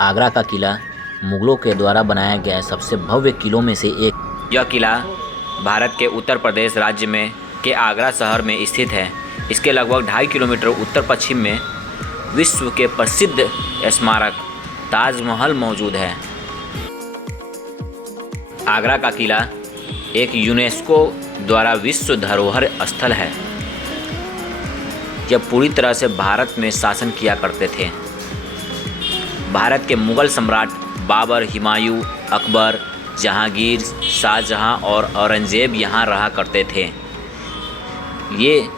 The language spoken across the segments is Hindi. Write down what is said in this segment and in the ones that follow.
आगरा का किला मुगलों के द्वारा बनाया गया सबसे भव्य किलों में से एक। यह किला भारत के उत्तर प्रदेश राज्य में के आगरा शहर में स्थित है। इसके लगभग 2.5 किलोमीटर उत्तर पश्चिम में विश्व के प्रसिद्ध स्मारक ताजमहल मौजूद है। आगरा का किला एक यूनेस्को द्वारा विश्व धरोहर स्थल है। यह पूरी तरह से भारत में शासन किया करते थे। भारत के मुगल सम्राट बाबर, हुमायूं, अकबर, जहांगीर, शाहजहां और औरंगजेब यहाँ रहा करते थे। ये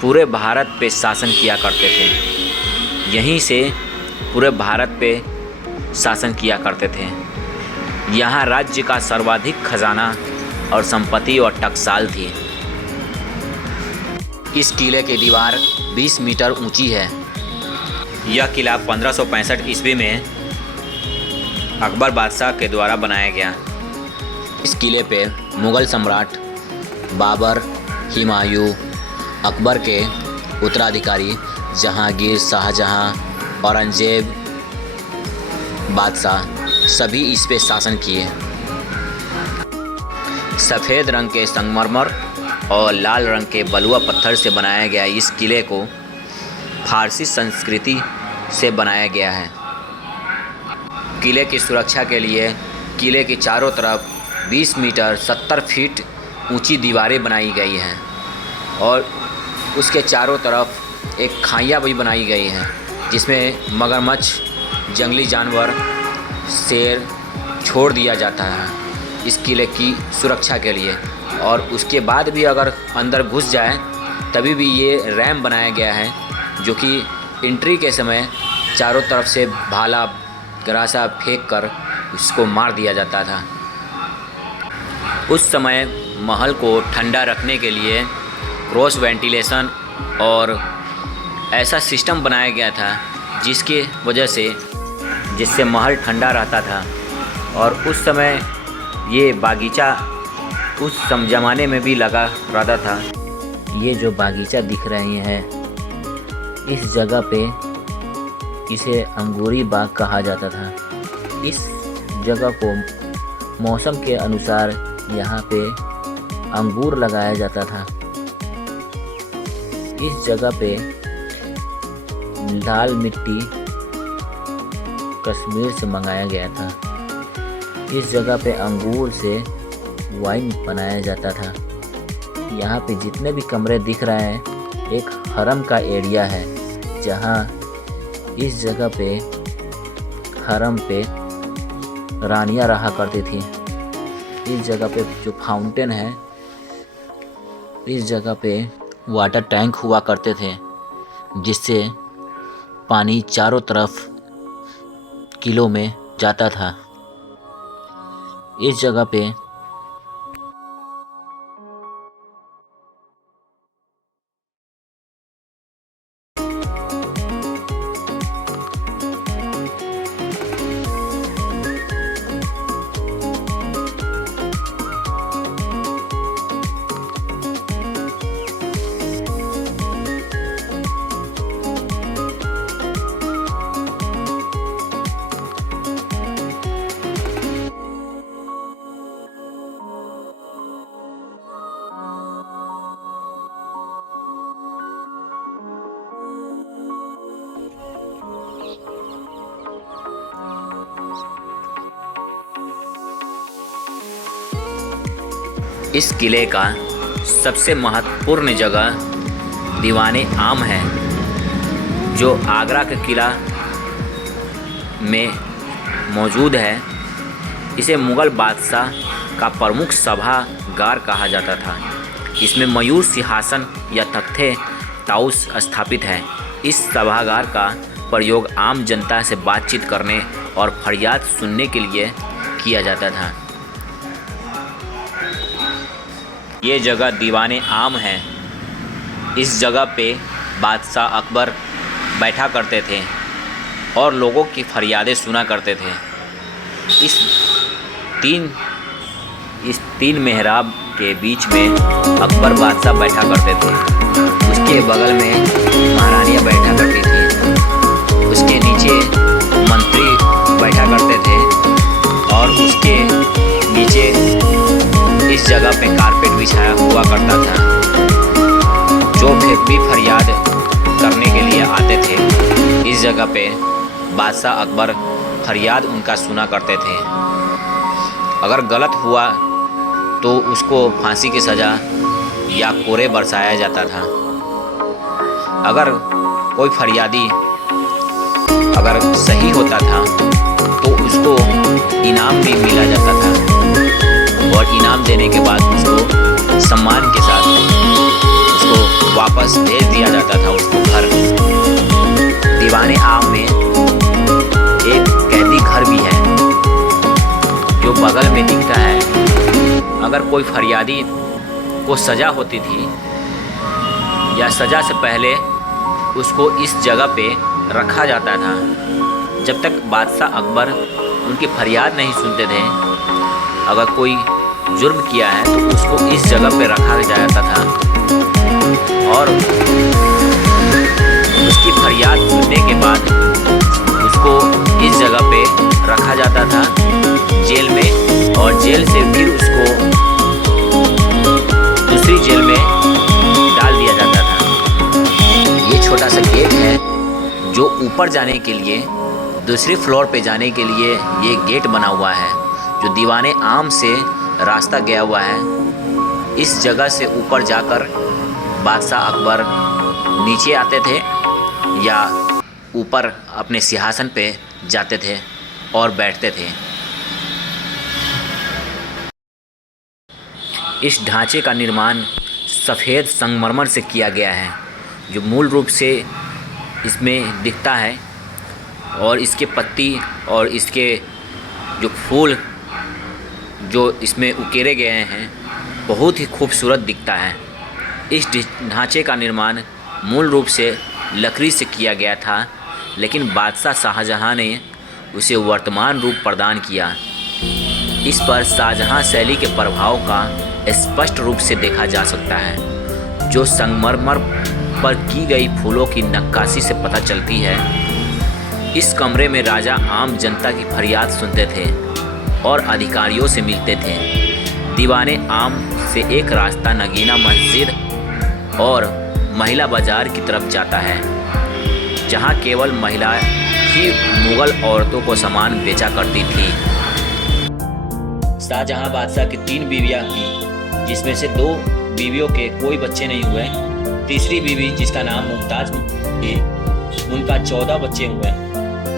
पूरे भारत पे शासन किया करते थे। यहीं से पूरे भारत पे शासन किया करते थे। यहाँ राज्य का सर्वाधिक खजाना और संपत्ति और टकसाल थी। इस किले की दीवार 20 मीटर ऊंची है। यह किला 1565 ईस्वी में अकबर बादशाह के द्वारा बनाया गया। इस किले पे मुगल सम्राट बाबर, हुमायूं, अकबर के उत्तराधिकारी जहांगीर, शाहजहां, औरंगजेब बादशाह सभी इस पे शासन किए। सफ़ेद रंग के संगमरमर और लाल रंग के बलुआ पत्थर से बनाया गया इस किले को फारसी संस्कृति से बनाया गया है। किले की सुरक्षा के लिए किले के चारों तरफ 20 मीटर 70 फीट ऊंची दीवारें बनाई गई हैं और उसके चारों तरफ एक खाइयाँ भी बनाई गई हैं जिसमें मगरमच्छ, जंगली जानवर, शेर छोड़ दिया जाता है इस किले की सुरक्षा के लिए। और उसके बाद भी अगर अंदर घुस जाए तभी भी ये रैम बनाया गया है जो कि एंट्री के समय चारों तरफ से भाला गरासा फेंक कर उसको मार दिया जाता था। उस समय महल को ठंडा रखने के लिए क्रॉस वेंटिलेशन और ऐसा सिस्टम बनाया गया था जिसके वजह से जिससे महल ठंडा रहता था। और उस समय ये बागीचा उस ज़माने में भी लगा रहता था। ये जो बागीचा दिख रहे हैं इस जगह पे इसे अंगूरी बाग कहा जाता था। इस जगह को मौसम के अनुसार यहाँ पे अंगूर लगाया जाता था। इस जगह पे लाल मिट्टी कश्मीर से मंगाया गया था। इस जगह पे अंगूर से वाइन बनाया जाता था। यहाँ पे जितने भी कमरे दिख रहे हैं एक हरम का एरिया है जहाँ इस जगह पे हरम पे रानियाँ रहा करती थी। इस जगह पे जो फाउंटेन है इस जगह पे वाटर टैंक हुआ करते थे जिससे पानी चारों तरफ किलों में जाता था। इस जगह पे इस किले का सबसे महत्वपूर्ण जगह दीवाने आम है जो आगरा के किला में मौजूद है। इसे मुग़ल बादशाह का प्रमुख सभागार कहा जाता था। इसमें मयूर सिंहासन या तख्ते ताउस स्थापित है। इस सभागार का प्रयोग आम जनता से बातचीत करने और फरियाद सुनने के लिए किया जाता था। ये जगह दीवाने आम है। इस जगह पे बादशाह अकबर बैठा करते थे और लोगों की फरियादें सुना करते थे। इस तीन मेहराब के बीच में अकबर बादशाह बैठा करते थे। उसके बगल में महारानियाँ बैठा करती थी। उसके नीचे मंत्री उसके नीचे इस जगह पे कारपेट बिछाया हुआ करता था। जो भी फरियाद करने के लिए आते थे इस जगह पे बादशाह अकबर फरियाद उनका सुना करते थे। अगर गलत हुआ तो उसको फांसी की सज़ा या कोड़े बरसाया जाता था। अगर कोई फरियादी अगर सही होता था तो उसको इनाम भी मिला जाता था और इनाम देने के बाद उसको सम्मान के साथ उसको वापस भेज दिया जाता था उसको घर। दीवाने आम में एक कैदी घर भी है जो बगल में दिखता है। अगर कोई फरियादी को सज़ा होती थी या सज़ा से पहले उसको इस जगह पे रखा जाता था जब तक बादशाह अकबर उनकी फरियाद नहीं सुनते थे। अगर कोई जुर्म किया है तो उसको इस जगह पे रखा जाता था और उसकी फरियाद सुनने के बाद उसको इस जगह पे रखा जाता था जेल में, और जेल से फिर उसको दूसरी जेल में डाल दिया जाता था। ये छोटा सा गेट है जो ऊपर जाने के लिए दूसरे फ्लोर पे जाने के लिए ये गेट बना हुआ है जो दीवाने आम से रास्ता गया हुआ है। इस जगह से ऊपर जाकर बादशाह अकबर नीचे आते थे या ऊपर अपने सिंहासन पे जाते थे और बैठते थे। इस ढांचे का निर्माण सफ़ेद संगमरमर से किया गया है जो मूल रूप से इसमें दिखता है, और इसके पत्ती और इसके जो फूल जो इसमें उकेरे गए हैं बहुत ही खूबसूरत दिखता है। इस ढांचे का निर्माण मूल रूप से लकड़ी से किया गया था, लेकिन बादशाह शाहजहां ने उसे वर्तमान रूप प्रदान किया। इस पर शाहजहां शैली के प्रभाव का स्पष्ट रूप से देखा जा सकता है जो संगमरमर पर की गई फूलों की नक्काशी से पता चलती है। इस कमरे में राजा आम जनता की फरियाद सुनते थे और अधिकारियों से मिलते थे। दीवाने आम से एक रास्ता नगीना मस्जिद और महिला बाजार की तरफ जाता है जहां केवल महिला ही मुगल औरतों को सामान बेचा करती थी। शाहजहां बादशाह की 3 बीवियां थीं जिसमें से 2 बीवियों के कोई बच्चे नहीं हुए। तीसरी बीवी जिसका नाम मुमताज थी उनका 14 बच्चे हुए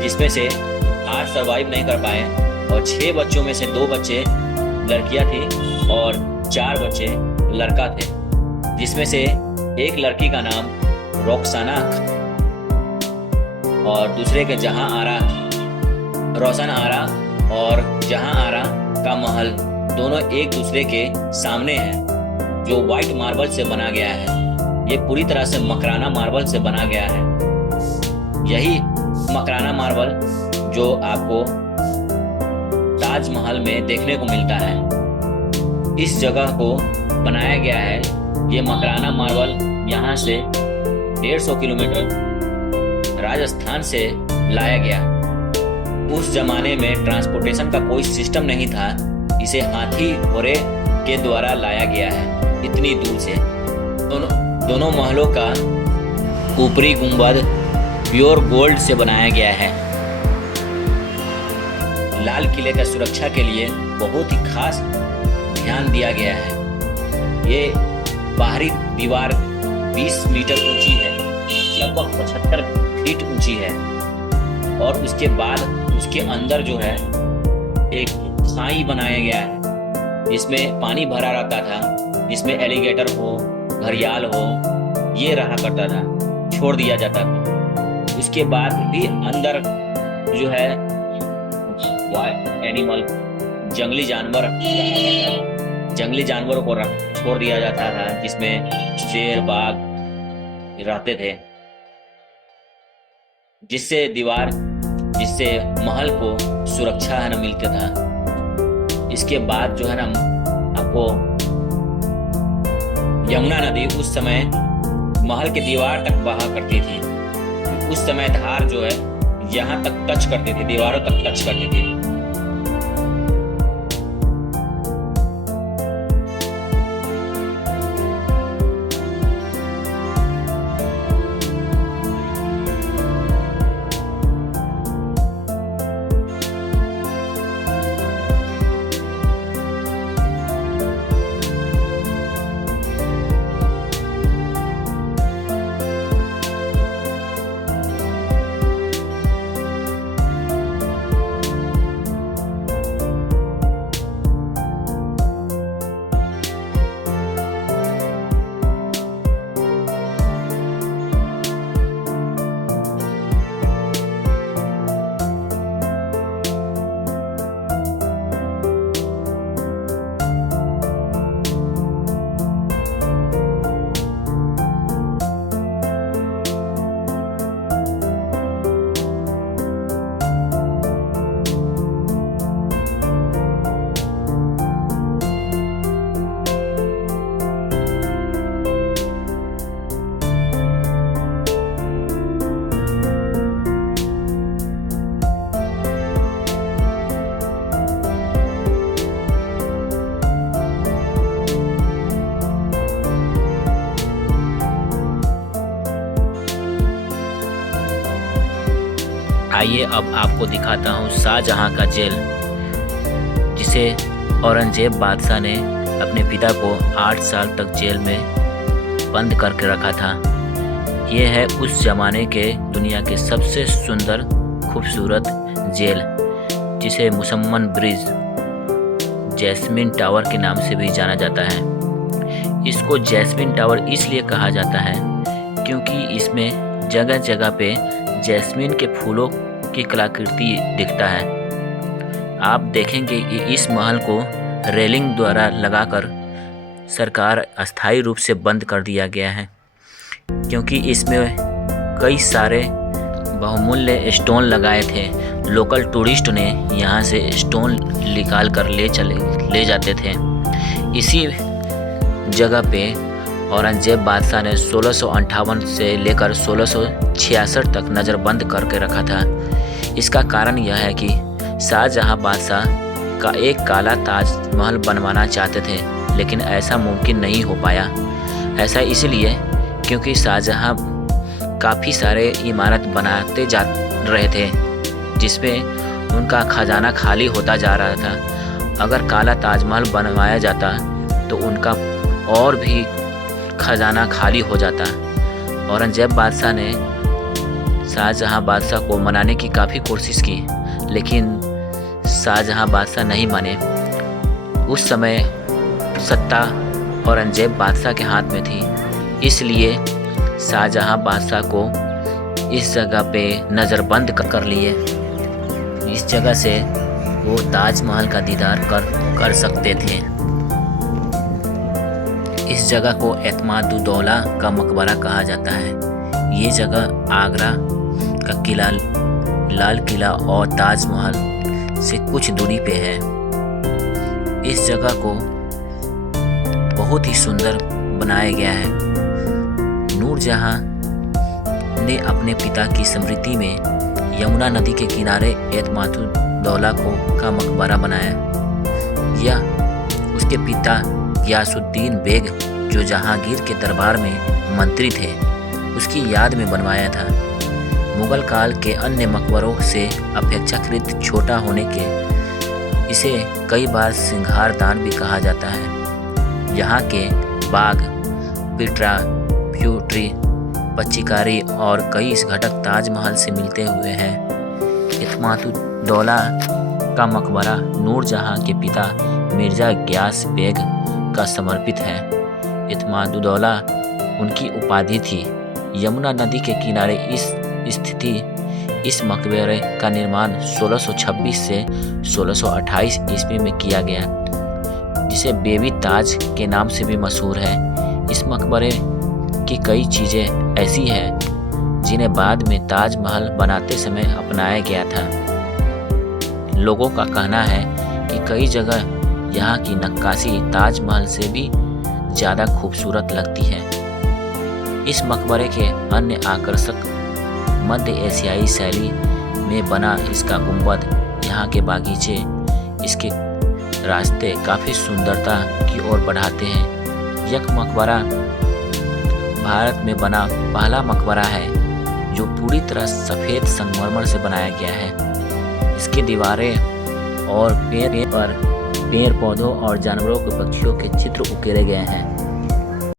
जिसमें से 8 सर्वाइव नहीं कर पाए, और 6 बच्चों में से 2 बच्चे लड़कियां थी और 4 बच्चे लड़का थे, जिसमें से एक लड़की का नाम रोक्साना और दूसरे के जहां आरा, रोशन आरा और जहां आरा का महल दोनों एक दूसरे के सामने हैं जो वाइट मार्बल से बना गया है। ये पूरी तरह से मकराना मार्बल से बना गया है। यही मकराना मार्बल जो आपको ताजमहल में देखने को मिलता है। इस जगह को बनाया गया है, ये मकराना मार्बल यहाँ से 150 किलोमीटर राजस्थान से लाया गया। उस जमाने में ट्रांसपोर्टेशन का कोई सिस्टम नहीं था, इसे हाथी घोड़े के द्वारा लाया गया है इतनी दूर से। दोनों महलों का ऊपरी गुंबद प्योर गोल्ड से बनाया गया है। लाल किले का सुरक्षा के लिए बहुत ही खास ध्यान दिया गया है। ये बाहरी दीवार 20 मीटर ऊंची है, लगभग 75 फीट ऊंची है, और उसके बाद उसके अंदर जो है एक खाई बनाया गया है जिसमें पानी भरा रहता था, जिसमें एलिगेटर हो, घड़ियाल हो, ये रहा करता था, छोड़ दिया जाता था। उसके बाद भी अंदर जो है एनिमल जंगली जानवरों को छोड़ दिया जाता था, जिसमें शेर बाघ रहते थे, जिससे महल को सुरक्षा है ना मिलता था। इसके बाद जो है ना आपको यमुना नदी उस समय महल के दीवार तक बहा करती थी। उस समय धार जो है यहाँ तक टच करती थी, दीवारों तक टच करती थी। आइए अब आपको दिखाता हूँ शाहजहाँ का जेल, जिसे औरंगजेब बादशाह ने अपने पिता को 8 साल तक जेल में बंद करके रखा था। ये है उस ज़माने के दुनिया के सबसे सुंदर खूबसूरत जेल, जिसे मुसम्मन ब्रिज, जैस्मिन टावर के नाम से भी जाना जाता है। इसको जैस्मिन टावर इसलिए कहा जाता है क्योंकि इसमें जगह जगह पे जैस्मिन के फूलों की कलाकृति दिखता है। आप देखेंगे कि इस महल को रेलिंग द्वारा लगाकर सरकार अस्थायी रूप से बंद कर दिया गया है, क्योंकि इसमें कई सारे बहुमूल्य स्टोन लगाए थे। लोकल टूरिस्ट ने यहाँ से स्टोन निकाल कर ले जाते थे। इसी जगह पे औरंगजेब बादशाह ने 1658 से लेकर 1666 तक नज़रबंद करके रखा था। इसका कारण यह है कि शाहजहाँ बादशाह का एक काला ताजमहल बनवाना चाहते थे, लेकिन ऐसा मुमकिन नहीं हो पाया। ऐसा इसलिए क्योंकि शाहजहाँ काफ़ी सारे इमारत बनाते जा रहे थे, जिसमें उनका खजाना खाली होता जा रहा था। अगर काला ताजमहल बनवाया जाता तो उनका और भी खजाना खाली हो जाता। औरंगजेब बादशाह ने शाहजहाँ बादशाह को मनाने की काफ़ी कोशिश की, लेकिन शाहजहाँ बादशाह नहीं माने। उस समय सत्ता औरंगजेब बादशाह के हाथ में थी, इसलिए शाहजहाँ बादशाह को इस जगह पे नज़रबंद कर लिए। इस जगह से वो ताजमहल का दीदार कर सकते थे। इस जगह को एतमादुद्दौला का मकबरा कहा जाता है। ये जगह आगरा का किला, लाल किला और ताजमहल से कुछ दूरी पे है। इस जगह को बहुत ही सुंदर बनाया गया है। नूरजहां ने अपने पिता की स्मृति में यमुना नदी के किनारे एतमादुद्दौला का मकबरा बनाया। यह उसके पिता गियासुद्दीन बेग, जो जहांगीर के दरबार में मंत्री थे, उसकी याद में बनवाया था। मुगल काल के अन्य मकबरों से अपेक्षाकृत छोटा होने के इसे कई बार सिंगारदान भी कहा जाता है। यहाँ के बाग, पिटरा, प्यूट्री, पच्चीकारी और कई घटक ताजमहल से मिलते हुए हैं। एतमादुद्दौला का मकबरा नूरजहां के पिता मिर्जा गियास बेग का समर्पित है। एतमादुद्दौला उनकी उपाधि थी। यमुना नदी के किनारे इस मकबरे का निर्माण 1626 से 1628 ईस्वी में किया गया, जिसे बेबी ताज के नाम से भी मशहूर है। इस मकबरे की कई चीज़ें ऐसी हैं जिन्हें बाद में ताजमहल बनाते समय अपनाया गया था। लोगों का कहना है कि कई जगह यहाँ की नक्काशी ताजमहल से भी ज़्यादा खूबसूरत लगती है। इस मकबरे के अन्य आकर्षक मध्य एशियाई शैली में बना इसका गुंबद, यहाँ के बागीचे इसके रास्ते काफ़ी सुंदरता की ओर बढ़ाते हैं। यह मकबरा भारत में बना पहला मकबरा है जो पूरी तरह सफ़ेद संगमरमर से बनाया गया है। इसकी दीवारें और पेड़ पौधों और जानवरों के पक्षियों के चित्र उकेरे गए हैं।